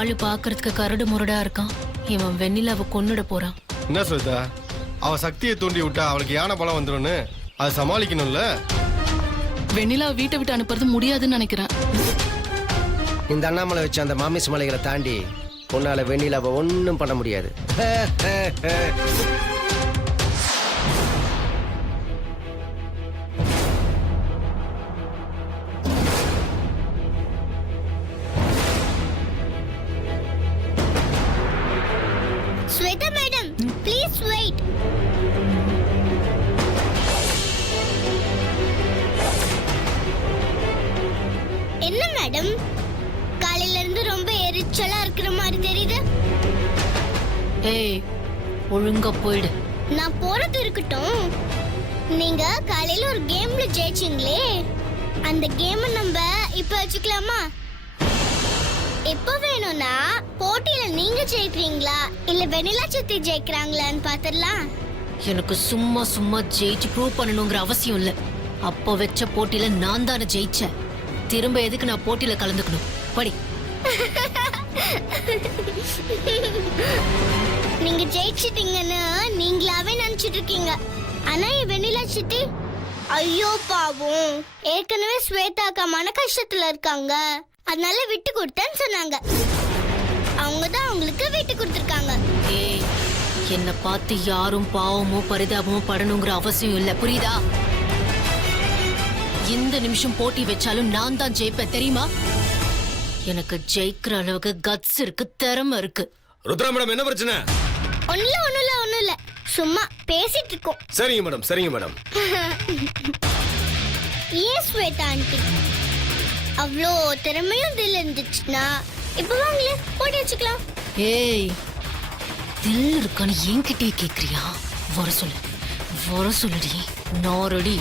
ஆளு பாக்குறதுக்கு கரடு முரடா இருக்கான். இவன் வெண்ணிலாவை கொன்னுட போறான். என்ன சொல்லுதா? அவ சக்தியை தூண்டி விட்டா அவளுக்கு யானை பலம் வந்துடும்னு அதை சமாளிக்கணும்ல. வெண்ணிலா வீட்டை விட்டு அனுப்புறது முடியாதுன்னு நினைக்கிறேன். இந்த அண்ணாமலை வச்சு அந்த மாமிஸ் மலைகளை தாண்டி உன்னால வெண்ணிலாவை ஒன்றும் பண்ண முடியாது. Shweta madam, please wait. என்ன மேடம், காலையில இருந்து ரொம்ப எரிச்சலா இருக்கிற மாதிரி தெரியுது. ஏய், ஒழுங்கா போயிடு. நான் போறது இருக்கட்டும், நீங்க காலையில ஒரு கேம்ல ஜெயிச்சீங்களே, அந்த கேம் நம்ம இப்ப வச்சுக்கலாமா? எப்ப வேணும்னா போட்டியில நீங்க ஜெயிக்கிறீங்களா இல்ல வெண்ணிலா சித்தி ஜெயிக்கிறாங்களான்னு பாத்துடலாம். எனக்கு சும்மா சும்மா ஜெயிச்சு ப்ரூவ் பண்ணணுங்கிற அவசியம் இல்ல. அப்போ வச்ச போட்டியில நான் தானே ஜெயிச்சேன். திரும்ப எதுக்கு நான் போட்டியில கலந்துக்கணும்? படி. நீங்க ஜெயிச்சிட்டீங்கன்னு நீங்களாவே நினைச்சிட்டு இருக்கீங்க. ஆனா என் வெண்ணிலா சித்தி, ஐயோ பாவம், ஏற்கனவே ஸ்வேதாக்கா மன கஷ்டத்துல இருக்காங்க, அதனால விட்டு கொடுத்தேன்னு சொன்னாங்க. அவங்க தான் அவங்களுக்கு விட்டு கொடுத்துருக்காங்க. ஏய், என்ன பார்த்து யாரும் பாவமோ பரிதாபமோ படணுங்கிற அவசியம் இல்ல, புரியுதா? இந்த நிமிஷம் போட்டி வச்சாலும் நான் தான் ஜெயிப்பேன், தெரியுமா? எனக்கு ஜெயிக்கிற அளவுக்கு கட்ஸ் இருக்கு, திறமை இருக்கு. ருத்ரா மேடம், என்ன பிரச்சனை? ஒண்ணுல இல்ல, சும்மா பேசிட்டு இருக்கோம். சரிங்க மேடம், சரிங்க மேடம். ஏன் ஸ்வேதா ஆண்டி, அவ்வளோ திறமையும் தில் இருந்துச்சுன்னா இப்ப வாங்களே போட்டி வச்சுக்கலாம். ஏய், தில் இருக்கான்னு என்கிட்டயே கேக்குறியா? வர சொல்லுடி, நான் ரெடி.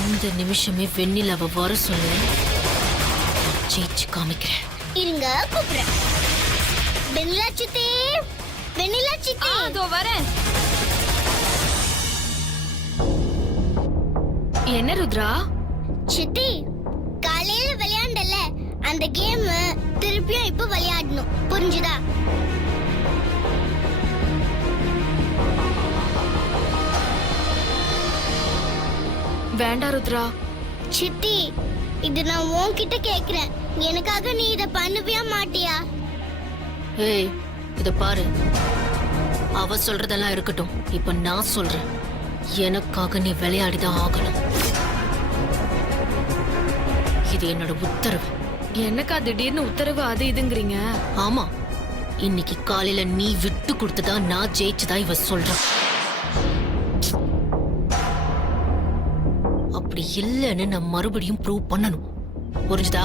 இந்த நிமிஷமே வெண்ணிலாவை வர சொல்லு, ஜெயிச்சு காமிக்கிறேன். இருங்க, கூப்பிடுறேன். வெண்ணிலா சித்தி, வெண்ணிலா சித்தி. அதோ வரேன். என்ன ருத்ரா? சித்தி, காலையில விளையாண்டல அந்த கேம் திருப்பியும் இப்ப விளையாடணும், புரிஞ்சுதா? வேண்டாம் ருத்ரா. சித்தி, இது நான் உன்கிட்ட கேக்குறேன், எனக்காக நீ இத பண்ணுவியா மாட்டியா? ஏய், இத பாரு, அவ சொல்றதெல்லாம் இருக்கட்டும், இப்ப நான் சொல்றேன். எனக்காக நீ விளையாடிதான் ஆகணும். இது என்னோட உத்தரவு. என்னக்கா திடீர்னு உத்தரவு அது இதுங்கிறீங்க? ஆமா, இன்னைக்கு காலையில நீ விட்டு கொடுத்ததா நான் ஜெயிச்சதா இவ சொல்றான். அப்படி இல்லைன்னு நான் மறுபடியும் ப்ரூவ் பண்ணணும், புரிஞ்சுதா?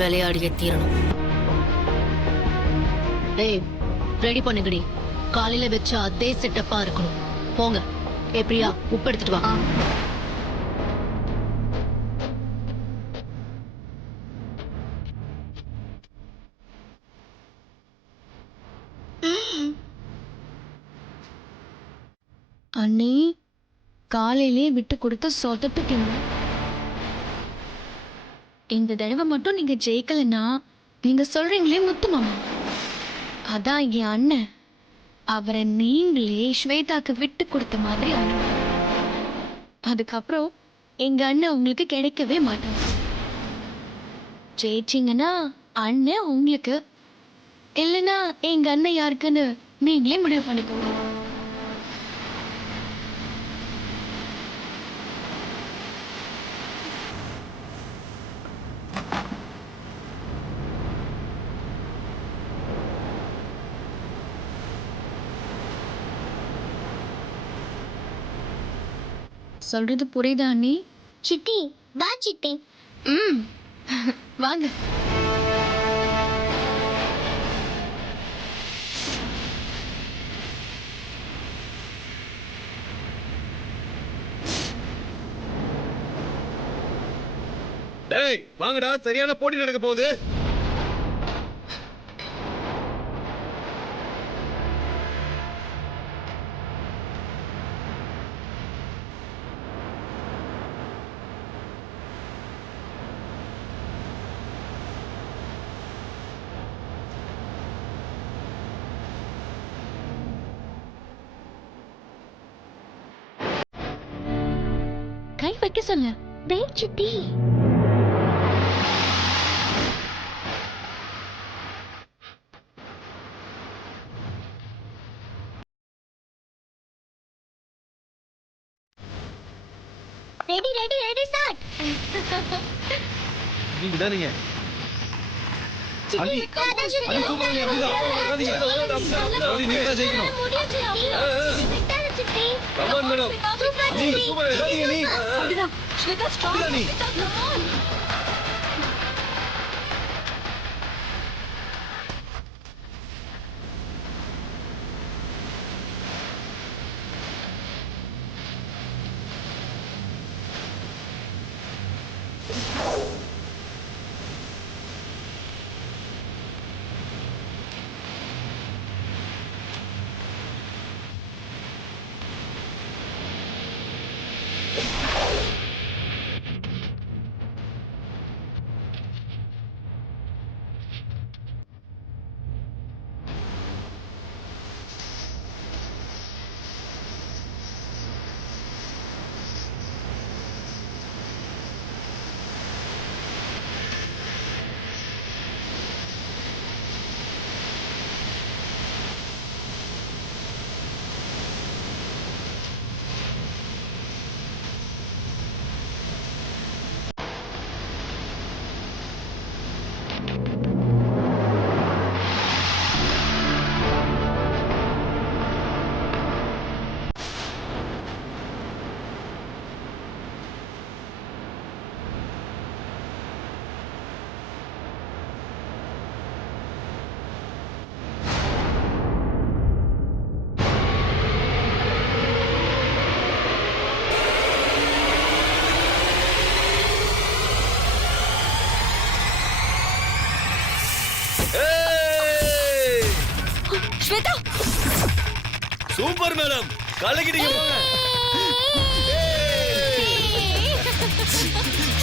விளையாடிய தீரணும். ஏய், ரெடி பண்ணுங்கடி. காலையில வச்ச அதே செட்டப்பா இருக்கணும். போங்க. ஏ பிரியா, உப்பு எடுத்துட்டு வா. அண்ணி, காலையிலே விட்டு கொடுத்து சொதப்பிட்டீங்க. இந்த தடவை மட்டும் நீங்க ஜெயிக்கலன்னா நீங்க சொல்றீங்களே முத்து மாமா, அதான் என் அண்ணன், அவரை நீங்களே ஸ்வேதாக்கு விட்டு கொடுத்த மாதிரி அண்ணன். அதுக்கப்புறம் எங்க அண்ணன் உங்களுக்கு கிடைக்கவே மாட்டாங்க. ஜெயிச்சிங்கன்னா அண்ணன் உங்களுக்கு, இல்லைன்னா எங்க அண்ணன் யாருக்குன்னு நீங்களே முடிவு பண்ணிக்கோங்க. சொல்றது புரியுதா அண்ணி? சித்தி, வா சித்தி. வாங்க. டேய் வாங்கடா, சரியான போட்டி நடக்க போகுது. கை வைக்க சொல்லு. டேய் சித்தி. Ready ready ready start. நீங்க தானீங்க அலி சூப்பர் அலி நீங்க தான் ஜெயிக்கணும். கமான் மேடம் நீங்க சூப்பர் நீங்க அப்படிதான் Shweta strong Shweta super madam கலக்கிட்டீங்க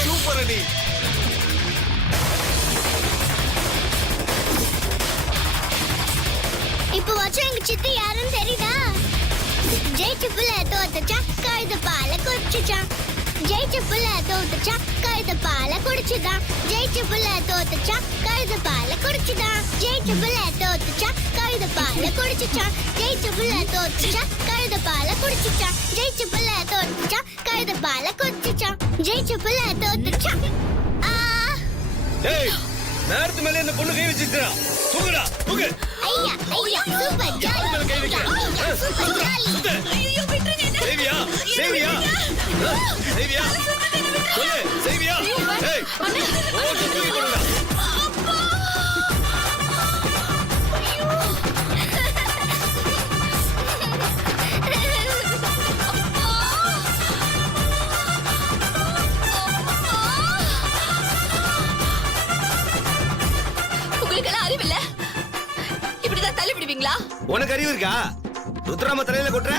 சூப்பர் அடி. இப்போ வச்சு எங்க சித்தி யாருன்னு தெரியுதா? ஜெயிச்ச புள்ள தோத்துச்சா கழுத பால குடிச்சுச்சான். ஜெயிச்ச புள்ள தோத்துச்சா கழுத பால குடிச்சுதான். ஜெயிச்ச புள்ள தோத்துச்சா கழுத பால குடிச்சுதான். ஜெயிச்ச புள்ள தோத்துச்சா கழுத பால குடிச்சுச்சான். ஜெயிச்ச புள்ள தோத்துச்சா கழுத பால குடிச்சுச்சான். ஜெயிச்ச புள்ள தோத்துச்சா கழுத பால குடிச்சுச்சான். ஜெயிச்ச புள்ள தோத்துச்சா. டேய் நேரத்து மேல இந்த பொண்ணு கை வச்சிட்டா. தூக்குடா தூக்கு. ஐயா ஐயா சூப்பர் ஜாலி கை வைக்க. Super jolly. ஐயோ விட்டுருங்க என்ன. சேவியா சேவியா சேவியா சொல்லு சேவியா. ஏய் ஓடு தூக்கி போடுடா. உங்களுக்கெல்லாம் அறிவில்ல? இப்படிதான் தள்ளி விடுவீங்களா? உனக்கு அறிவு இருக்கா? ருத்ராம தலையில கொட்டுற?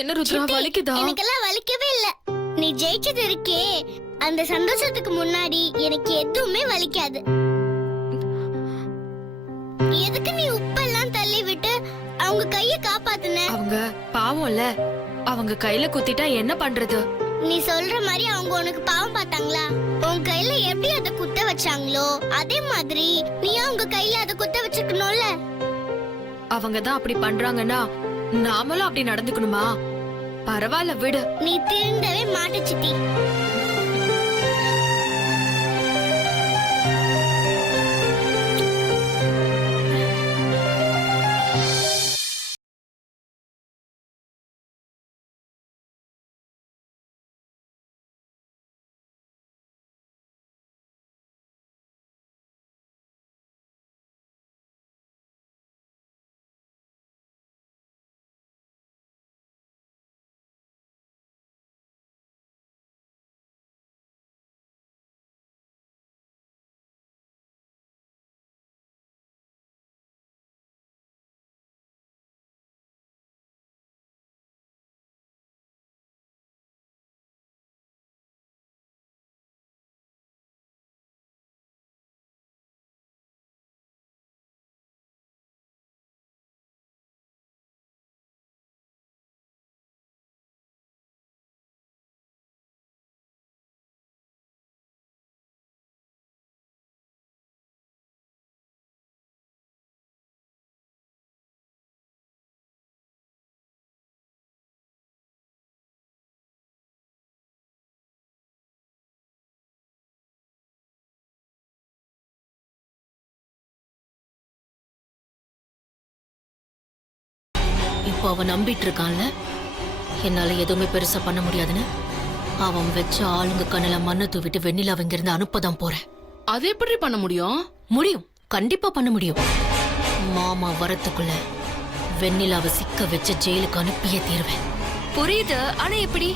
என்ன ருத்ரா வலிக்குதா? எனக்கெல்லாம் வலிக்கவே இல்ல. நீ ஜெயிச்சது இருக்கே அந்த சந்தோஷத்துக்கு முன்னாடி எனக்கு எதுவுமே வலிக்காது. எதுக்கு நீ உப்பெல்லாம் தள்ளி விட்டு அவங்க கைய காப்பாத்துன? அவங்க பாவம்ல, அவங்க கையில குத்திட்டா என்ன பண்றது? நீ சொல்ற மாதிரி அவங்க உனக்கு பாவம் பார்த்தாங்களா? உன் கையில எப்படி அதை குத்த வச்சாங்களோ அதே மாதிரி நீ அவங்க கையில அதை குத்த வச்சுக்கணும்ல. அவங்க தான் அப்படி பண்றாங்கன்னா நாமளும் அப்படி நடந்துக்கணுமா? பரவாயில்ல விடு. நீ திருந்தவே மாட்ட சித்தி. இப்போ அவன் நம்பிட்டு இருக்கான்ல என்னால எதுவுமே பெருசா பண்ண முடியாதுன்னு. அவன் வச்ச ஆளுங்க கண்ணுல மண்ணை தூவிட்டு வெண்ணிலாவை இங்கிருந்து அனுப்பதான் போறேன். அது எப்படி பண்ண முடியும்? முடியும், கண்டிப்பா பண்ண முடியும். மாமா வரத்துக்குள்ள வெண்ணிலாவை சிக்க வச்ச ஜெயிலுக்கு அனுப்பியே தீருவேன். புரியுது, ஆனா எப்படி?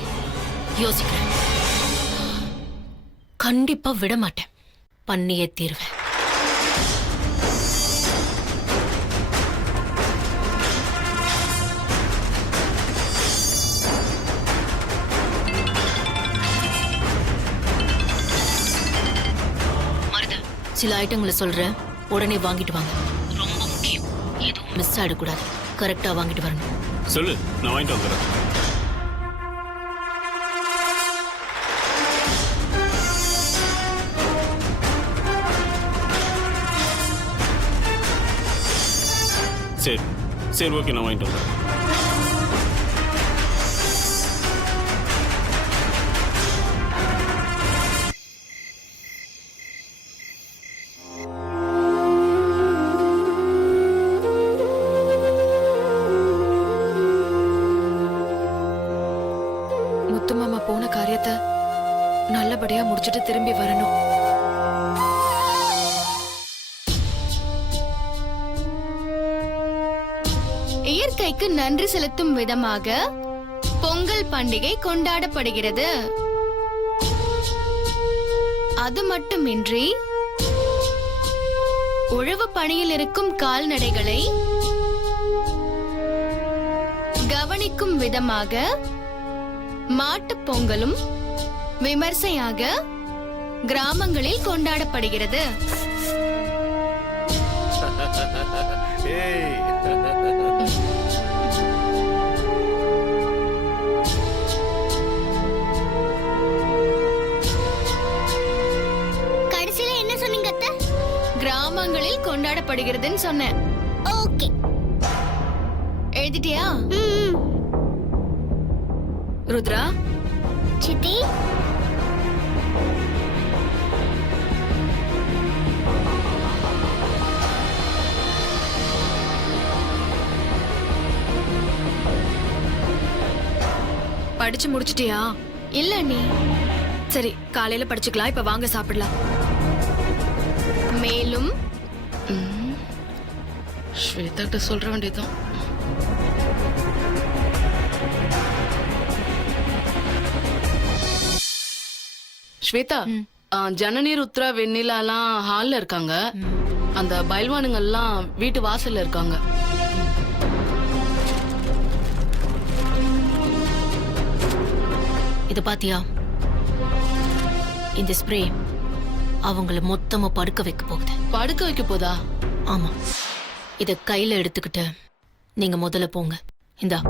யோசிக்கிறேன். கண்டிப்பா விட மாட்டேன், பண்ணியே தீருவேன். சில ஐட்டங்களை சொல்றேன், உடனே வாங்கிட்டு வாங்க. ரொம்ப முக்கியம், எதுவும் மிஸ் ஆயிடக்கூடாது. கரெக்டா வாங்கிட்டு வரணும். சொல்லு, நான் வாங்கிட்டு வந்துடுறேன். சரி சரி, ஓகே, நான் வாங்கிட்டு வந்துடுறேன். முத்து மாமா போன காரியத்தை நல்லபடியா முடிச்சிட்டு திரும்பி வரணும். இயற்கைக்கு நன்றி செலுத்தும் விதமாக பொங்கல் பண்டிகை கொண்டாடப்படுகிறது. அது மட்டுமின்றி உழவு பணியில் இருக்கும் கால்நடைகளை கவனிக்கும் விதமாக மாட்டுப் பொங்கலும் விமர்சையாக கிராமங்களில் கொண்டாடப்படுகிறது. கடைசியில என்ன சொன்னீங்க அத்தை? கிராமங்களில் கொண்டாடப்படுகிறதுன்னு சொன்னேன். ஓகே. எழுதிட்டியா? ருத்ரா, சித்தி, படிச்சு முடிச்சிட்டியா? இல்ல நீ. சரி, காலையில படிச்சுக்கலாம். இப்ப வாங்க சாப்பிடலாம். மேலும் ஸ்வேதா கிட்ட சொல்ற வேண்டியதுதான். ஸ்வேதா, ஜனனி, ருத்ரா, வெண்ணிலாலாம் ஹால்ல இருக்காங்க. அந்த பைல்வானுங்க எல்லாம் வீட்டு வாசல்ல இருக்காங்க. இத பாத்தியா? இந்த ஸ்ப்ரே அவங்கள மொத்தமா படுக்க வைக்க போகுது. படுக்க வைக்க போதா? ஆமா, இத கையில எடுத்துக்கிட்டு நீங்க முதல்ல போங்க. இந்தா.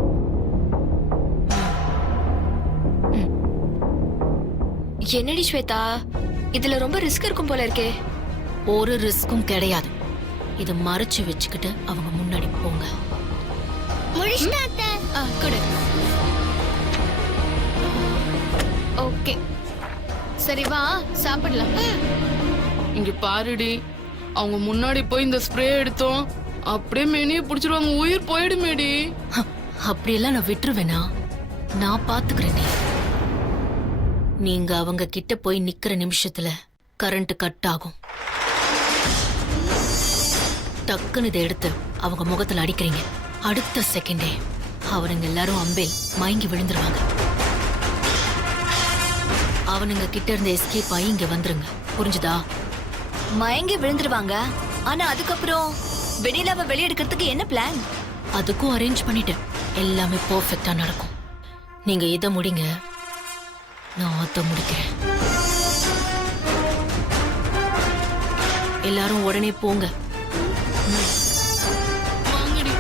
என்னடி ஸ்வேதா, இதுல ரொம்ப ரிஸ்க் இருக்கும் போல இருக்கே. ஒரு ரிஸ்க்கும் கிடையாது. இத மறைச்சு வச்சுக்கிட்டு அவங்க முன்னாடி போங்க. முடிச்சிட்டேன் அத்தை. கொடு. ஓகே, சரி வா சாப்பிடலாம். இங்க பாருடி, அவங்க முன்னாடி போய் இந்த ஸ்ப்ரே எடுத்தோம், அப்படியே மெனியை புடிச்சிருவாங்க. உயிர் போயிடுமேடி. அப்படியெல்லாம் நான் விட்டுருவேனா? நான் பாத்துக்கிறேன். நீங்க அவங்க கிட்ட போய் நிக்கிற நிமிஷத்துல கரண்ட் கட் ஆகும். டக்குன்னு இதை எடுத்து அவங்க முகத்துல அடிக்கிறீங்க. அடுத்த செகண்டே அவனுங்க எல்லாரும் அம்பேல் மயங்கி விழுந்துருவாங்க. அவனுங்க கிட்ட இருந்து எஸ்கேப் ஆகி இங்க வந்துருங்க. புரிஞ்சுதா? மயங்கி விழுந்துருவாங்க. ஆனா அதுக்கப்புறம் வெண்ணிலாவை வெளியெடுக்கிறதுக்கு என்ன பிளான்? அதுக்கும் அரேஞ்ச் பண்ணிட்டேன். எல்லாமே பெர்ஃபெக்ட்டா நடக்கும். நீங்க இதை முடிங்க, நான் அதை முடிக்கிறேன். எல்லாரும் உடனே போங்க. வாங்கடி.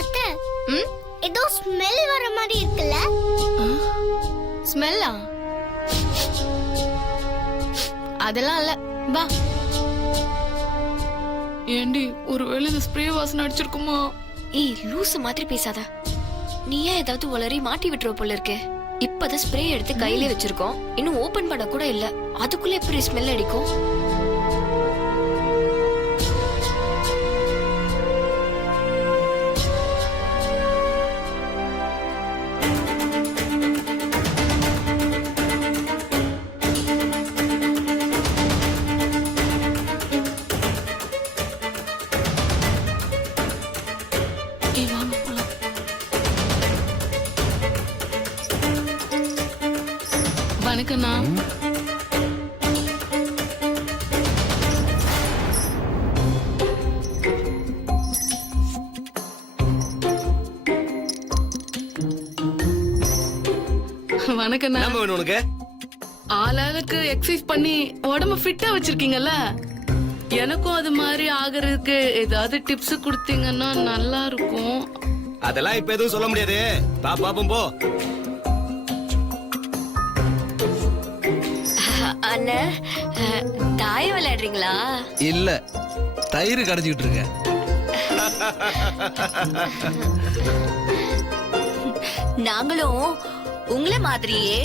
அத்தை, ஏதோ ஸ்மெல் வர மாதிரி இருக்குல்ல? ஸ்மெல்லா? அதெல்லாம் இல்ல, வா. ஏண்டி ஒருவேளை இந்த ஸ்ப்ரே வாசனை அடிச்சிருக்குமா? ஏய் லூசு மாதிரி பேசாத. நீ ஏன் ஏதாவது உளறி மாட்டி விட்டுருவ போல இருக்கே. இப்பதான் ஸ்ப்ரே எடுத்து கையிலே வச்சிருக்கோம், இன்னும் ஓபன் பண்ண கூட இல்ல. அதுக்குள்ள எப்படி ஸ்மெல் அடிக்கும்? ஏய், வாங்க போலாம். வணக்கண்ணா. வணக்கண்ணா. என்ன வேணும் உனக்கு? ஆளாளுக்கு எக்ஸசைஸ் பண்ணி உடம்ப ஃபிட்டா வச்சிருக்கீங்கல்ல, எனக்கும் அது மாதிரி ஆகிறதுக்கு ஏதாவது டிப்ஸ் கொடுத்தீங்கன்னா நல்லா இருக்கும். அதெல்லாம் இப்ப எதுவும் சொல்ல முடியாது. பாப்போம் போ. அண்ணா தாயம் விளையாடுறீங்களா? இல்ல, தயிர் கடைஞ்சிக்கிட்டு இருக்கேன். நாங்களும் உங்களை மாதிரியே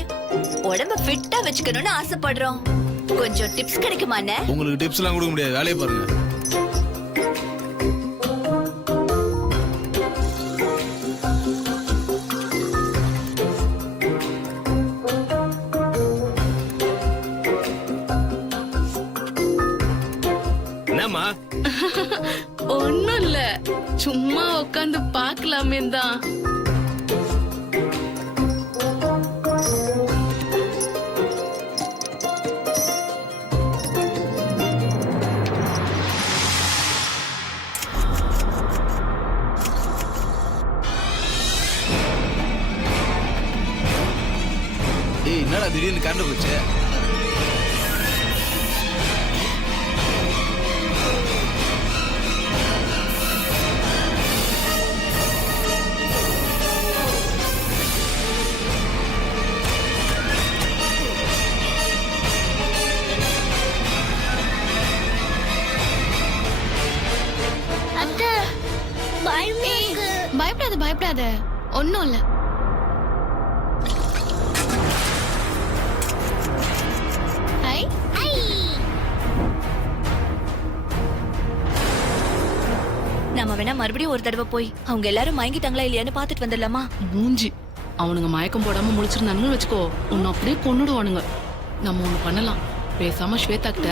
உடம்ப ஃபிட்டா வச்சுக்கணும்னு ஆசைப்படுறோம். கொஞ்சம் டிப்ஸ் கிடைக்குமா அண்ணே? உங்களுக்கு டிப்ஸ் எல்லாம் கொடுக்க முடியாது, வேலையை பாருங்க. என்னம்மா? ஒண்ணும் இல்ல, சும்மா உட்காந்து பாக்கலாமே தான். ஏய், என்னடா திடீர்னு கரண்ட் போச்சு? அத்தை பயமா இருக்கு. பயப்படாத பயப்படாத, ஒன்னும் இல்ல. ஐ ஐ நம்ம வேணா மறுபடியும் ஒரு தடவை போய் அவங்க எல்லாரும் மயங்கிட்டாங்களா இல்லையான்னு பாத்துட்டு வந்துடலாமா? மூஞ்சி, அவனுங்க மயக்கம் போடாம முழிச்சிருந்தானுங்கன்னு வச்சுக்கோ, உன்னை அப்படியே கொன்னுடுவானுங்க. நம்ம ஒண்ணு பண்ணலாம், பேசாம ஸ்வேதா கிட்ட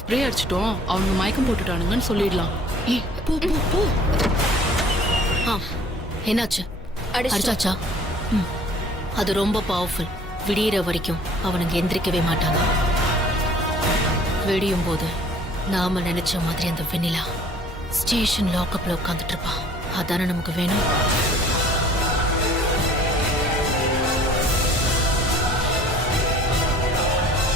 ஸ்ப்ரே அடிச்சிட்டோம், அவனுங்க மயக்கம் போட்டுட்டானுங்கன்னு சொல்லிடலாம். ஏய், போ போ போ. ஆ, என்னாச்சு? அடிச்சாச்சா? ம், அது ரொம்ப பவர்ஃபுல். விடியிற வரைக்கும் அவனுங்க எந்திரிக்கவே மாட்டாங்க. வெடியும் போது நாம நினைச்ச மாதிரி அந்த வெண்ணிலா ஸ்டேஷன் லாக்அப்ல உட்காந்துட்டு இருப்பான். அதானே நமக்கு வேணும்.